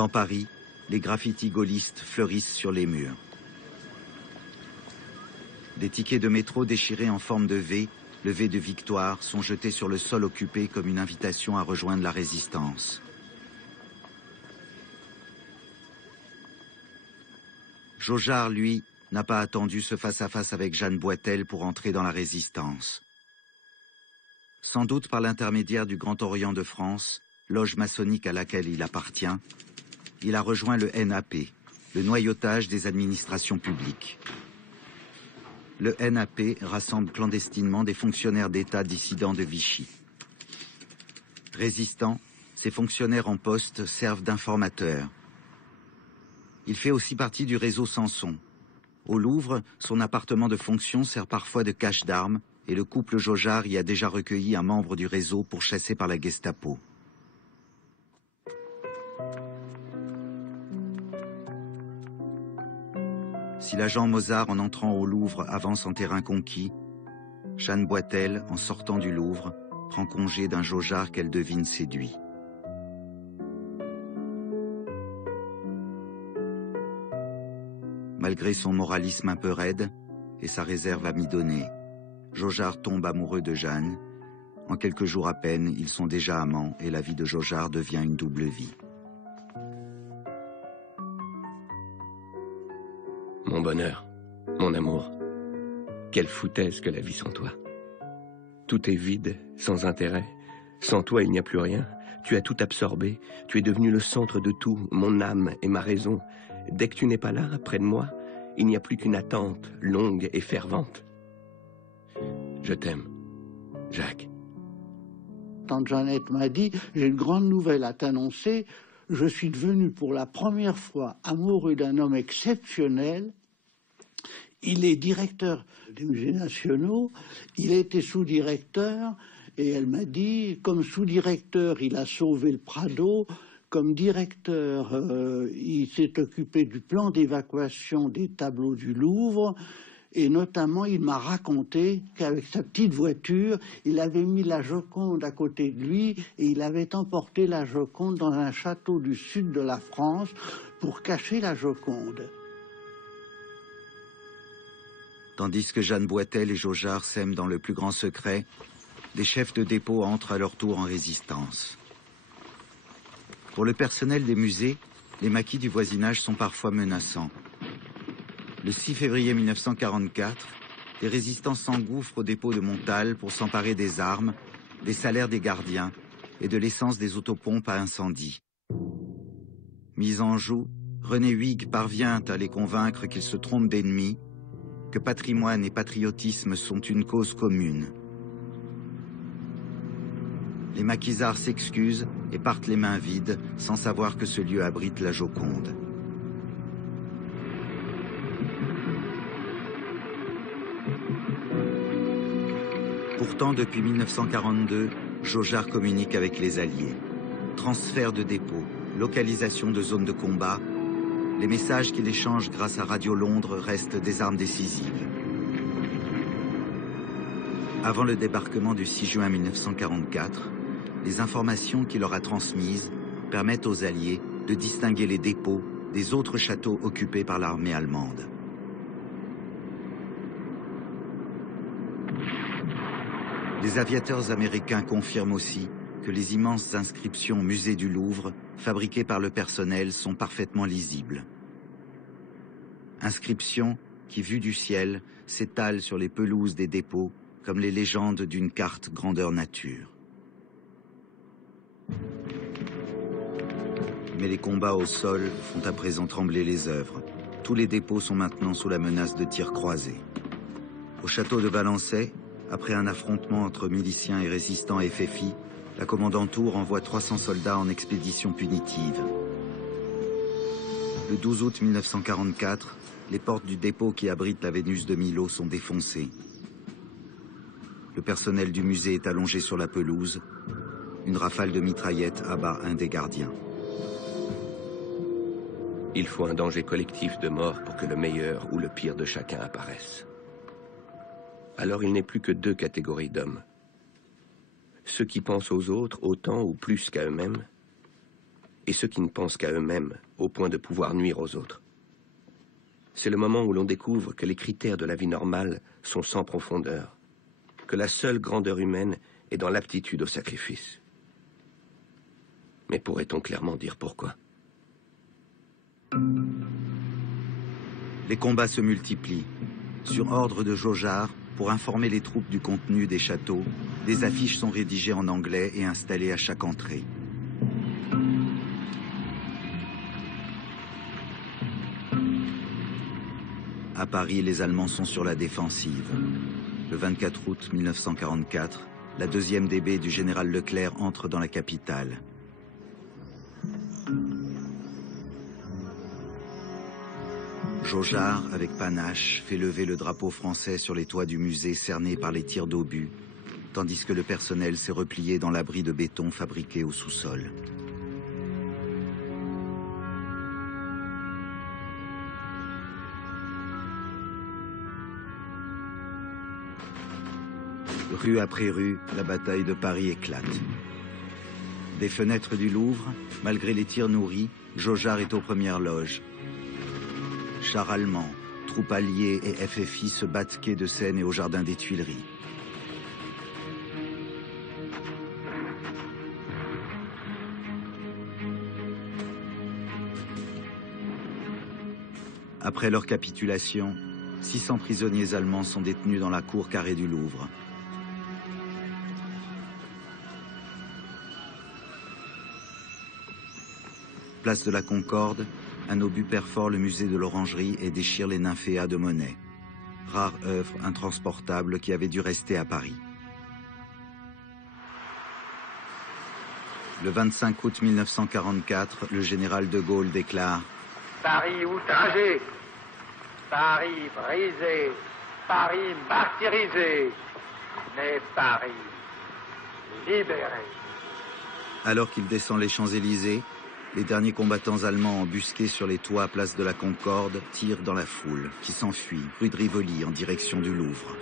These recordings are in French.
Dans Paris, les graffitis gaullistes fleurissent sur les murs. Des tickets de métro déchirés en forme de V, le V de victoire, sont jetés sur le sol occupé comme une invitation à rejoindre la résistance. Jaujard, lui, n'a pas attendu ce face-à-face avec Jeanne Boitel pour entrer dans la résistance. Sans doute par l'intermédiaire du Grand Orient de France, loge maçonnique à laquelle il appartient, il a rejoint le NAP, le noyautage des administrations publiques. Le NAP rassemble clandestinement des fonctionnaires d'État dissidents de Vichy. Résistants, ces fonctionnaires en poste servent d'informateurs. Il fait aussi partie du réseau Samson. Au Louvre, son appartement de fonction sert parfois de cache d'armes et le couple Jaujard y a déjà recueilli un membre du réseau pourchassé par la Gestapo. Si l'agent Mozart, en entrant au Louvre, avance en terrain conquis, Jeanne Boitel, en sortant du Louvre, prend congé d'un Jaujard qu'elle devine séduit. Malgré son moralisme un peu raide et sa réserve à midonner, Jaujard tombe amoureux de Jeanne. En quelques jours à peine, ils sont déjà amants et la vie de Jaujard devient une double vie. Mon bonheur, mon amour, quelle foutaise que la vie sans toi. Tout est vide, sans intérêt. Sans toi, il n'y a plus rien. Tu as tout absorbé. Tu es devenu le centre de tout, mon âme et ma raison. Dès que tu n'es pas là, près de moi, il n'y a plus qu'une attente, longue et fervente. Je t'aime, Jacques. Tante Jeannette m'a dit, j'ai une grande nouvelle à t'annoncer. Je suis devenu pour la première fois amoureux d'un homme exceptionnel. Il est directeur des musées nationaux, il a été sous-directeur, et elle m'a dit, comme sous-directeur, il a sauvé le Prado, comme directeur, il s'est occupé du plan d'évacuation des tableaux du Louvre, et notamment, il m'a raconté qu'avec sa petite voiture, il avait mis la Joconde à côté de lui, et il avait emporté la Joconde dans un château du sud de la France pour cacher la Joconde. Tandis que Jeanne Boitel et Jaujard s'aiment dans le plus grand secret, les chefs de dépôt entrent à leur tour en résistance. Pour le personnel des musées, les maquis du voisinage sont parfois menaçants. Le 6 février 1944, les résistants s'engouffrent au dépôt de Montal pour s'emparer des armes, des salaires des gardiens et de l'essence des autopompes à incendie. Mis en joue, René Huyghe parvient à les convaincre qu'ils se trompent d'ennemis, que patrimoine et patriotisme sont une cause commune. Les maquisards s'excusent et partent les mains vides, sans savoir que ce lieu abrite la Joconde. Pourtant, depuis 1942, Jaujard communique avec les Alliés. Transfert de dépôts, localisation de zones de combat, les messages qu'il échange grâce à Radio Londres restent des armes décisives. Avant le débarquement du 6 juin 1944, les informations qu'il leur a transmises permettent aux Alliés de distinguer les dépôts des autres châteaux occupés par l'armée allemande. Les aviateurs américains confirment aussi que les immenses inscriptions au musée du Louvre, fabriquées par le personnel, sont parfaitement lisibles. Inscriptions qui, vues du ciel, s'étalent sur les pelouses des dépôts comme les légendes d'une carte grandeur nature. Mais les combats au sol font à présent trembler les œuvres. Tous les dépôts sont maintenant sous la menace de tirs croisés. Au château de Valençay, après un affrontement entre miliciens et résistants FFI, la commandante Tour envoie 300 soldats en expédition punitive. Le 12 août 1944, les portes du dépôt qui abrite la Vénus de Milo sont défoncées. Le personnel du musée est allongé sur la pelouse. Une rafale de mitraillettes abat un des gardiens. Il faut un danger collectif de mort pour que le meilleur ou le pire de chacun apparaisse. Alors il n'est plus que deux catégories d'hommes. Ceux qui pensent aux autres autant ou plus qu'à eux-mêmes, et ceux qui ne pensent qu'à eux-mêmes au point de pouvoir nuire aux autres. C'est le moment où l'on découvre que les critères de la vie normale sont sans profondeur, que la seule grandeur humaine est dans l'aptitude au sacrifice. Mais pourrait-on clairement dire pourquoi? Les combats se multiplient. Sur ordre de Jaugeard, pour informer les troupes du contenu des châteaux, des affiches sont rédigées en anglais et installées à chaque entrée. À Paris, les Allemands sont sur la défensive. Le 24 août 1944, la 2e DB du général Leclerc entre dans la capitale. Jaugeard, avec panache, fait lever le drapeau français sur les toits du musée cerné par les tirs d'obus, tandis que le personnel s'est replié dans l'abri de béton fabriqué au sous-sol. Rue après rue, la bataille de Paris éclate. Des fenêtres du Louvre, malgré les tirs nourris, Jaugeard est aux premières loges. Chars allemands, troupes alliées et FFI se battent quai de Seine et au jardin des Tuileries. Après leur capitulation, 600 prisonniers allemands sont détenus dans la cour carrée du Louvre. Place de la Concorde, un obus perfore le musée de l'Orangerie et déchire les nymphéas de Monet, rare œuvre intransportable qui avait dû rester à Paris. Le 25 août 1944, le général de Gaulle déclare « Paris outragé, Paris brisé, Paris martyrisé, mais Paris libéré. » Alors qu'il descend les Champs-Élysées, les derniers combattants allemands embusqués sur les toits place de la Concorde tirent dans la foule, qui s'enfuit, rue de Rivoli, en direction du Louvre.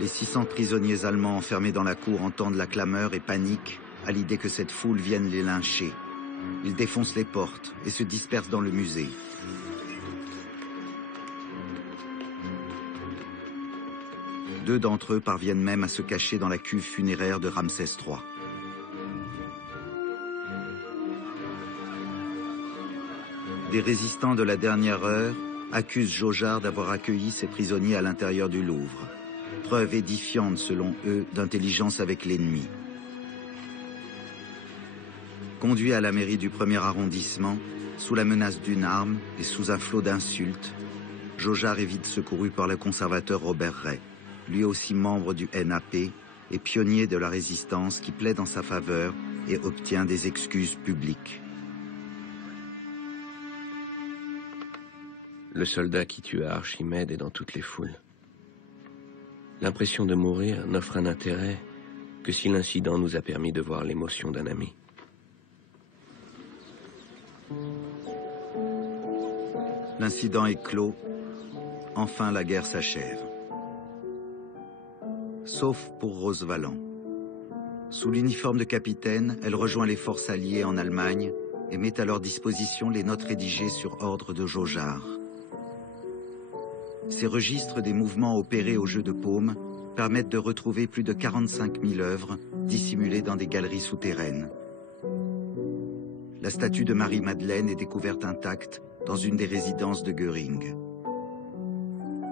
Les 600 prisonniers allemands enfermés dans la cour entendent la clameur et paniquent à l'idée que cette foule vienne les lyncher. Ils défoncent les portes et se dispersent dans le musée. Deux d'entre eux parviennent même à se cacher dans la cuve funéraire de Ramsès III. Des résistants de la dernière heure accusent Jaugeard d'avoir accueilli ces prisonniers à l'intérieur du Louvre. Preuve édifiante, selon eux, d'intelligence avec l'ennemi. Conduit à la mairie du 1er arrondissement, sous la menace d'une arme et sous un flot d'insultes, Jaugeard est vite secouru par le conservateur Robert Ray, lui aussi membre du NAP et pionnier de la résistance qui plaide en sa faveur et obtient des excuses publiques. Le soldat qui tua Archimède est dans toutes les foules. L'impression de mourir n'offre un intérêt que si l'incident nous a permis de voir l'émotion d'un ami. L'incident est clos. Enfin, la guerre s'achève. Sauf pour Rose Valland. Sous l'uniforme de capitaine, elle rejoint les forces alliées en Allemagne et met à leur disposition les notes rédigées sur ordre de Jaugeard. Ces registres des mouvements opérés au jeu de paume permettent de retrouver plus de 45 000 œuvres dissimulées dans des galeries souterraines. La statue de Marie-Madeleine est découverte intacte dans une des résidences de Göring.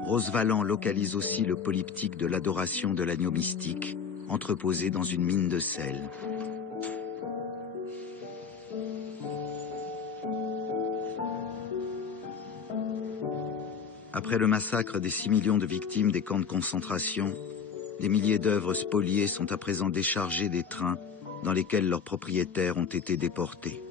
Rose Valland localise aussi le polyptyque de l'adoration de l'agneau mystique, entreposé dans une mine de sel. Après le massacre des 6 millions de victimes des camps de concentration, des milliers d'œuvres spoliées sont à présent déchargées des trains dans lesquels leurs propriétaires ont été déportés.